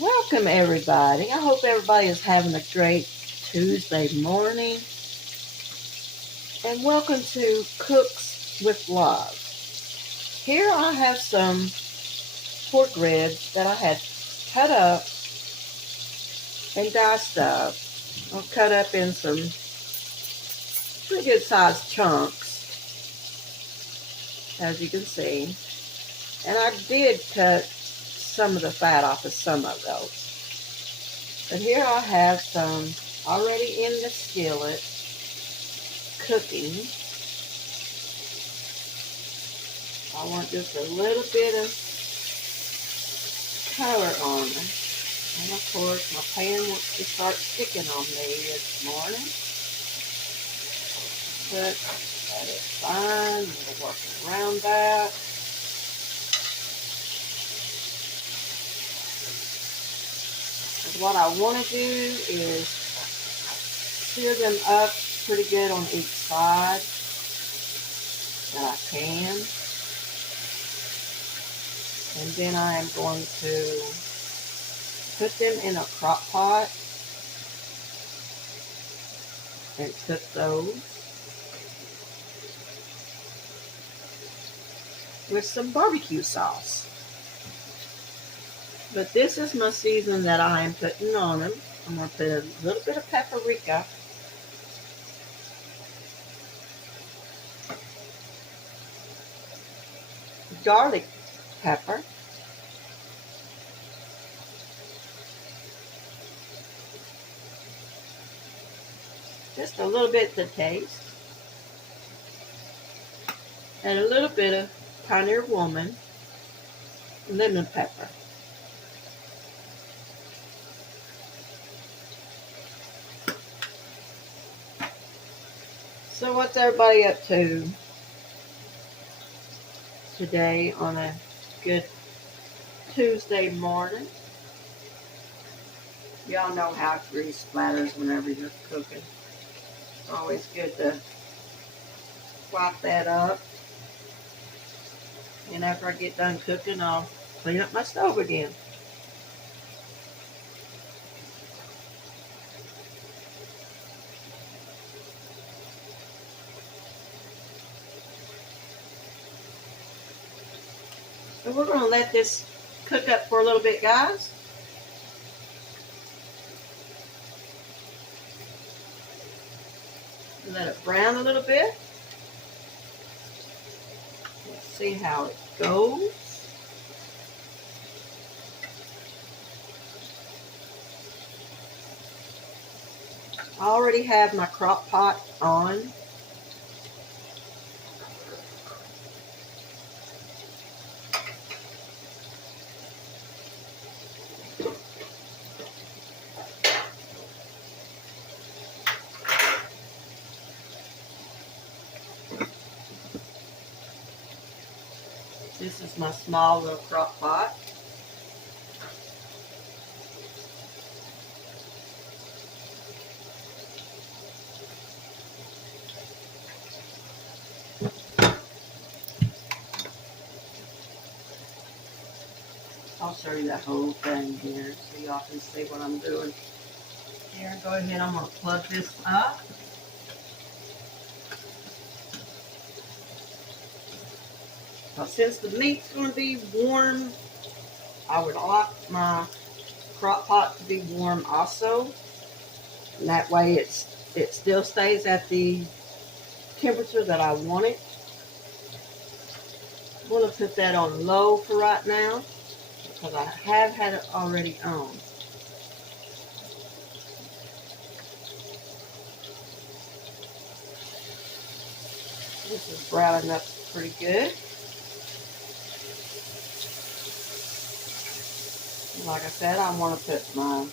Welcome, everybody. I hope everybody is having a great Tuesday morning. And welcome to Cooks with Love. Here I have some pork ribs that I had cut up and diced up. I'll cut up in some pretty good sized chunks, as you can see. And I did cut some of the fat off of some of those. But here I have some already in the skillet cooking. I want just a little bit of color on them. And of course my pan wants to start sticking on me this morning. But that is fine. We'll work around that. And what I want to do is sear them up pretty good on each side that I can. And then I am going to put them in a crock pot and cook those with some barbecue sauce. But this is my seasoning that I am putting on them. I'm going to put a little bit of paprika, garlic pepper, just a little bit to taste, and a little bit of Pioneer Woman lemon pepper. So what's everybody up to today on a good Tuesday morning? Y'all know how grease splatters whenever you're cooking. It's always good to wipe that up. And after I get done cooking, I'll clean up my stove again. So we're going to let this cook up for a little bit, guys. Let it brown a little bit. Let's see how it goes. I already have my crock pot on. This is my small little crock pot. I'll show you that whole thing here so y'all can see what I'm doing. Here, go ahead, I'm going to plug this up. Now, since the meat's going to be warm, I would like my crock pot to be warm also. And that way it still stays at the temperature that I want it. I'm going to put that on low for right now because I have had it already on. This is browning up pretty good. Like I said, I want to put my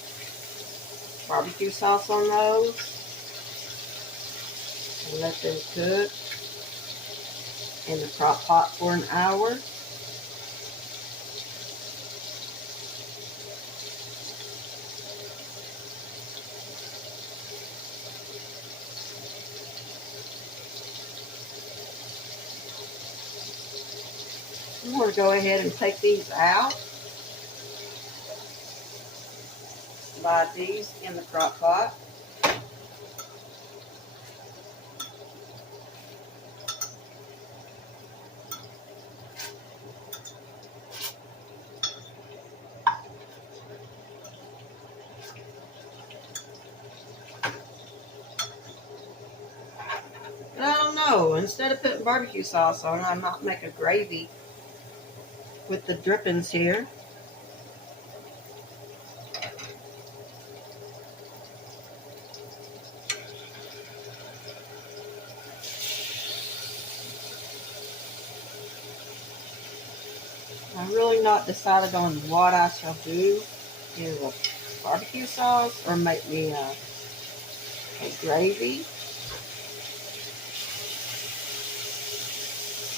barbecue sauce on those and let them cook in the crock pot for an hour. I'm going to go ahead and take these out. slide these in the crock pot. I don't know, instead of putting barbecue sauce on, I might make a gravy with the drippings here. I'm really not decided on what I shall do. Either barbecue sauce or make me a gravy.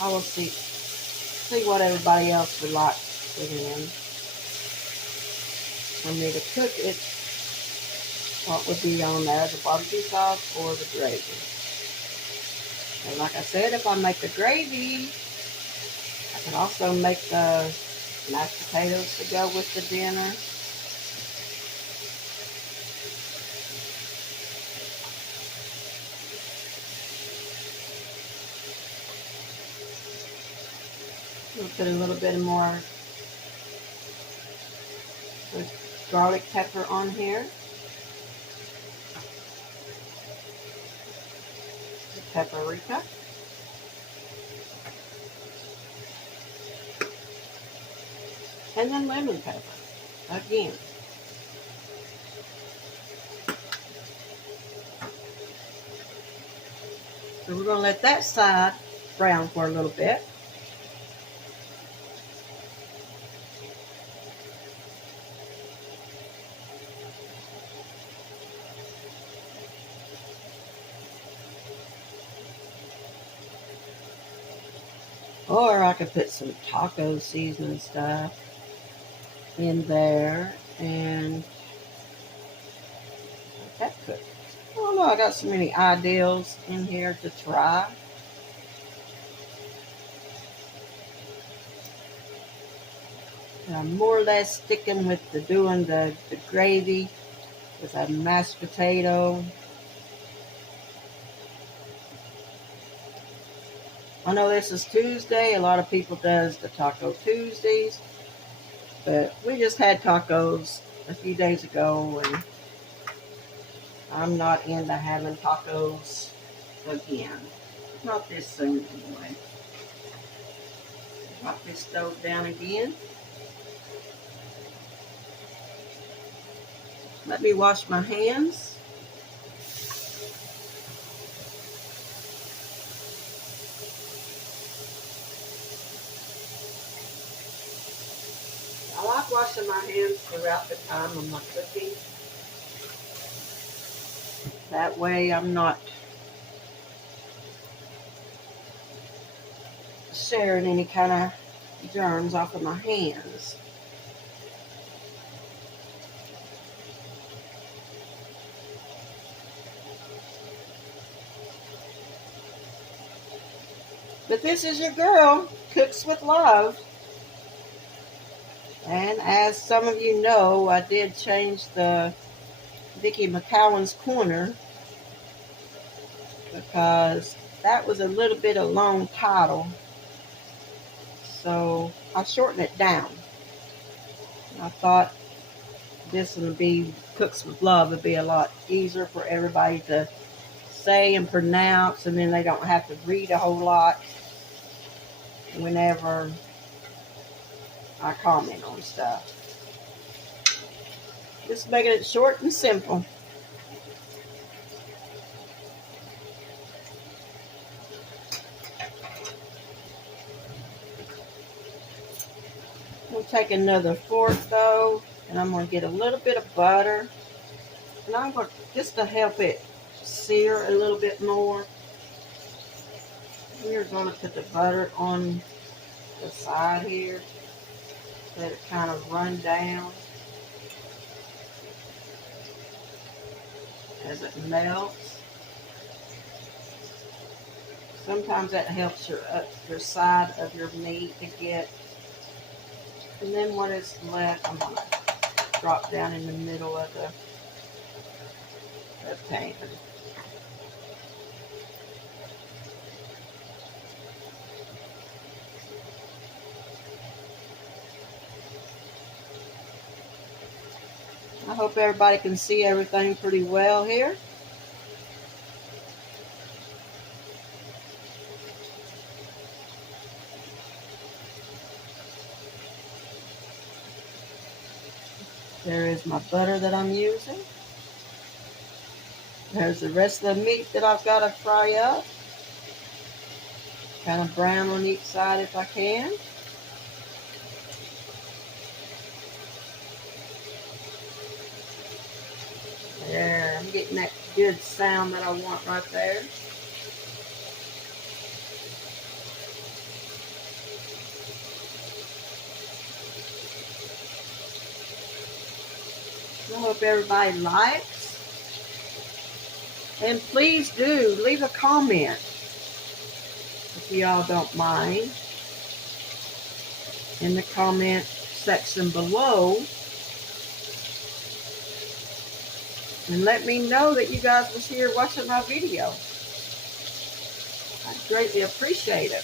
I will see what everybody else would like to put in for me to cook it. What would be on there, the barbecue sauce or the gravy. And like I said, if I make the gravy, I can also make the mashed potatoes to go with the dinner. We'll put a little bit more garlic pepper on here. The paprika. And then lemon pepper again. So we're going to let that side brown for a little bit. Or I could put some taco seasoning stuff in there and let that cook. I don't know, I got so many ideas in here to try. And I'm more or less sticking with doing the gravy with a mashed potato. I know this is Tuesday. A lot of people does the Taco Tuesdays. But we just had tacos a few days ago, and I'm not into having tacos again. Not this soon, anyway. Pop this stove down again. Let me wash my hands. I like washing my hands throughout the time of my cooking. That way I'm not sharing any kind of germs off of my hands. But this is your girl, Cooks with Love. And as some of you know, I did change the Vicki McCowan's Corner because that was a little bit of a long title. So I shortened it down. I thought this would be Cooks with Love. Would be a lot easier for everybody to say and pronounce, and then they don't have to read a whole lot whenever I comment on stuff. Just making it short and simple. We'll take another fork though, and I'm going to get a little bit of butter, and I'm going to, just to help it sear a little bit more, we're going to put the butter on the side here. Let it kind of run down as it melts. Sometimes that helps your side of your meat to get. And then what is left, I'm going to drop down in the middle of the pan. I hope everybody can see everything pretty well here. There is my butter that I'm using. There's the rest of the meat that I've got to fry up. Kind of brown on each side if I can. There, I'm getting that good sound that I want right there. I hope everybody likes. And please do leave a comment if y'all don't mind in the comment section below. And let me know that you guys was here watching my video. I'd greatly appreciate it.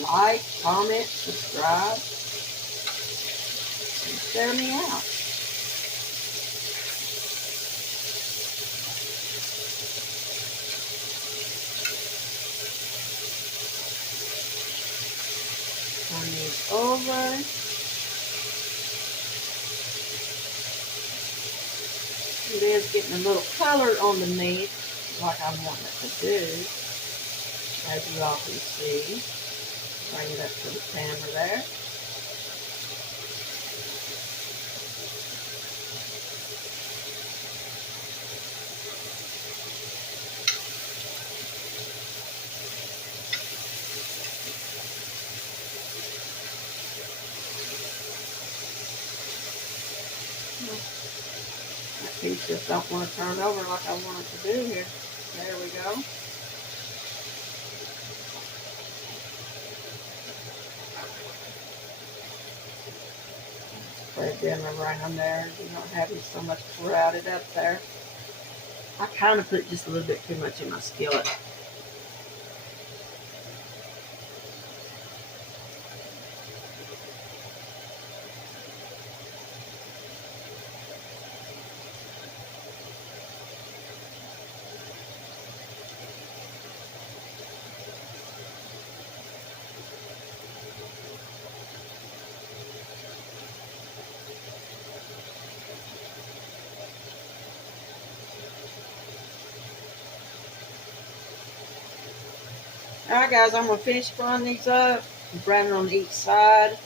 Like, comment, subscribe, and share me out. Turn these over. It is getting a little color on the meat, like I want it to do, as you all can see. Bring it up to the camera there. That piece just don't want to turn over like I want it to do here. There we go. Spread them around there. You don't have it so much crowded up there. I kind of put just a little bit too much in my skillet. Alright guys, I'm going to finish frying these up. Brown on each side.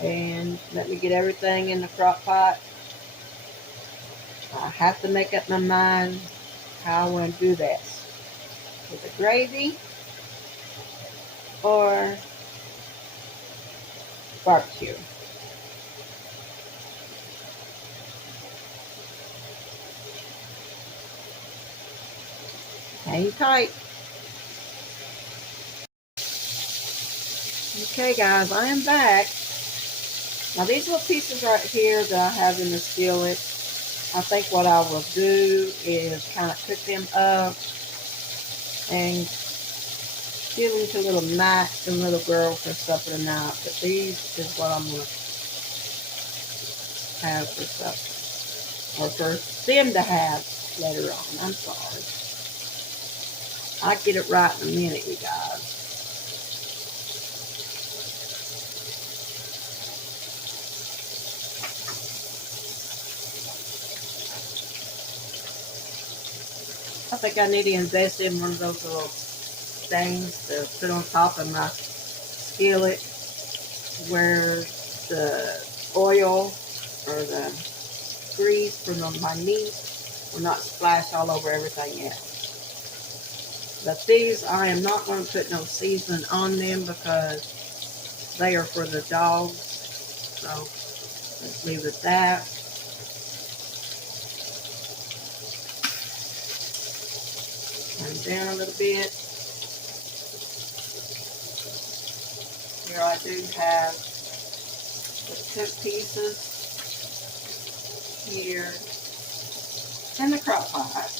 And let me get everything in the crock pot. I have to make up my mind how I want to do this. With a gravy or barbecue. Hang tight. Okay guys, I am back. Now these little pieces right here that I have in the skillet, I think what I will do is kind of cook them up and give them to little Max and little girl for supper tonight. But these is what I'm going to have for supper. Or for them to have later on. I'm sorry. I'll get it right in a minute, you guys. I think I need to invest in one of those little things to put on top of my skillet where the oil or the grease from my meat will not splash all over everything else. But these, I am not going to put no seasoning on them because they are for the dogs. So let's leave it at that. Turn it down a little bit. Here I do have cooked pieces here in the crock pot.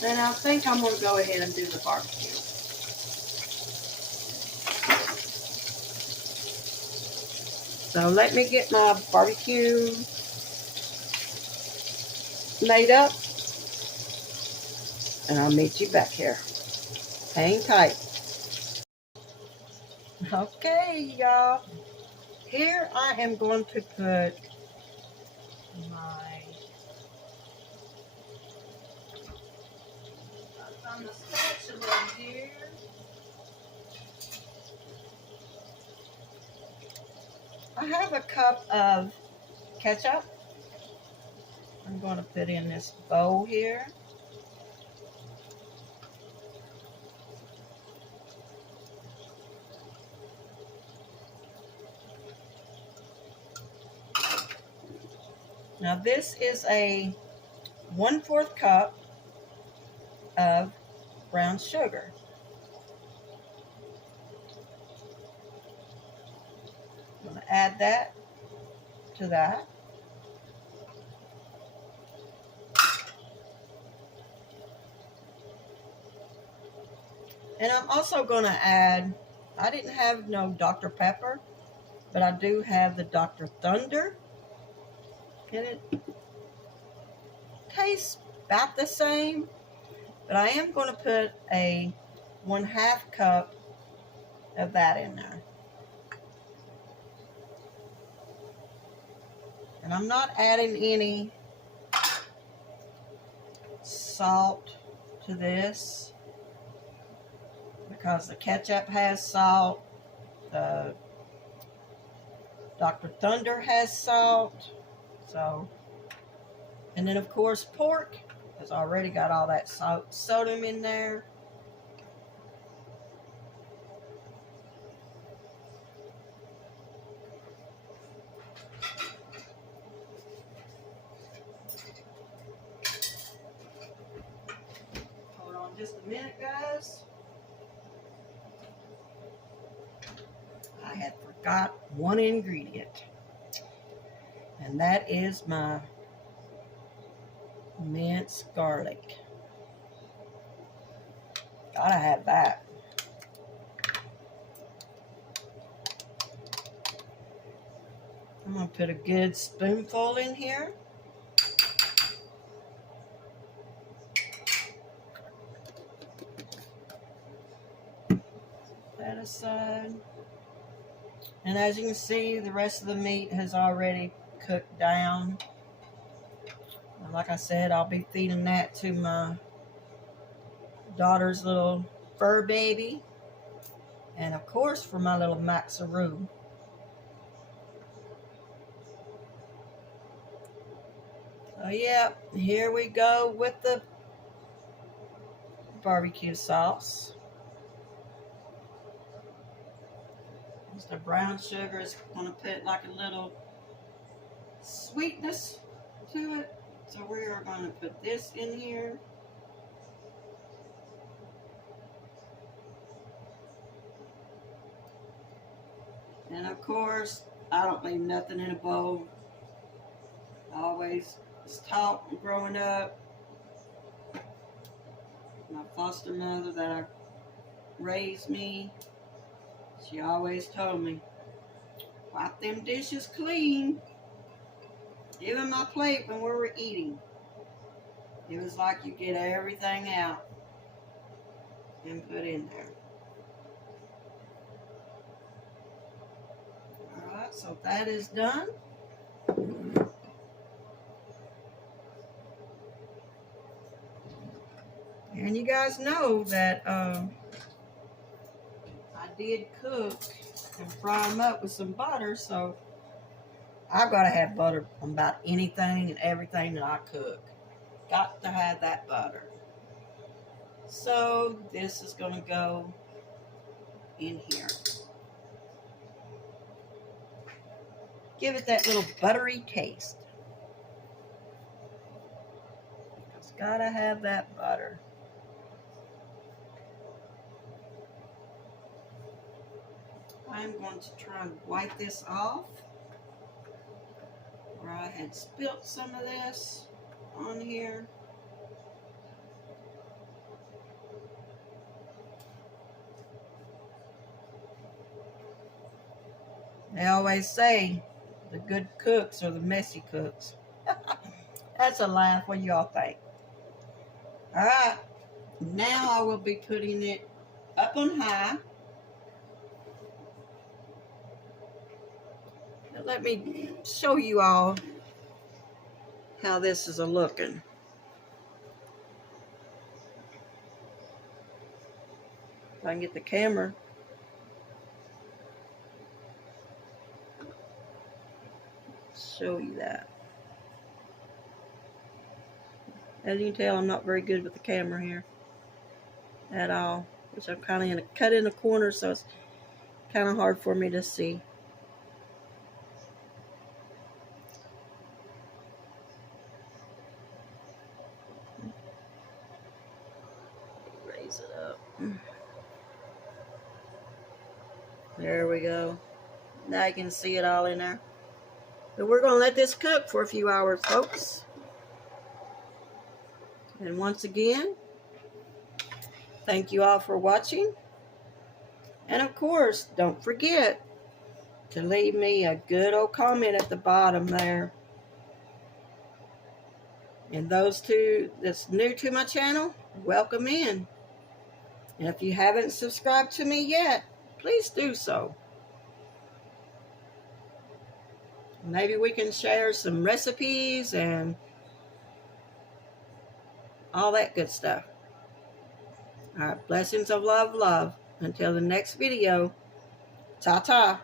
Then I think I'm going to go ahead and do the barbecue. So let me get my barbecue made up, and I'll meet you back here. Hang tight. Okay, y'all. Here I am going to put my on the spatula here. I have a cup of ketchup. I'm going to put in this bowl here. Now this is a 1/4 cup of brown sugar. I'm going to add that to that. And I'm also going to add, I didn't have no Dr. Pepper, but I do have the Dr. Thunder. And it tastes about the same, but I am going to put a 1/2 cup of that in there. And I'm not adding any salt to this because the ketchup has salt, the Dr. Thunder has salt, so, and then of course pork has already got all that sodium in there. Hold on just a minute, guys. I had forgot one ingredient, and that is my minced garlic. Gotta have that. I'm gonna put a good spoonful in here. That aside. And as you can see, the rest of the meat has already cooked down. And like I said, I'll be feeding that to my daughter's little fur baby. And of course, for my little Maxaroo. So yeah, here we go with the barbecue sauce. The brown sugar is going to put like a little sweetness to it. So we are going to put this in here. And of course, I don't leave nothing in a bowl. I always was taught growing up. My foster mother that raised me, she always told me, wipe them dishes clean. Even my plate when we were eating. It was like you get everything out and put in there. Alright, so that is done. And you guys know that I did cook and fry them up with some butter, so I've got to have butter on about anything and everything that I cook. Got to have that butter. So this is going to go in here. Give it that little buttery taste. It's got to have that butter. I'm going to try to wipe this off, where I had spilt some of this on here. They always say the good cooks are the messy cooks. That's a laugh. What do y'all think? All right. Now I will be putting it up on high. Now let me show you all how this is looking. If I can get the camera. Show you that. As you can tell, I'm not very good with the camera here at all, which I'm kind of cut in the corner, so it's kind of hard for me to see. Raise it up. There we go. Now you can see it all in there. But we're going to let this cook for a few hours, folks. And once again, thank you all for watching. And of course, don't forget to leave me a good old comment at the bottom there. And those two that's new to my channel, welcome in. And if you haven't subscribed to me yet, please do so. Maybe we can share some recipes and all that good stuff. All right, blessings of love. Until the next video, ta-ta.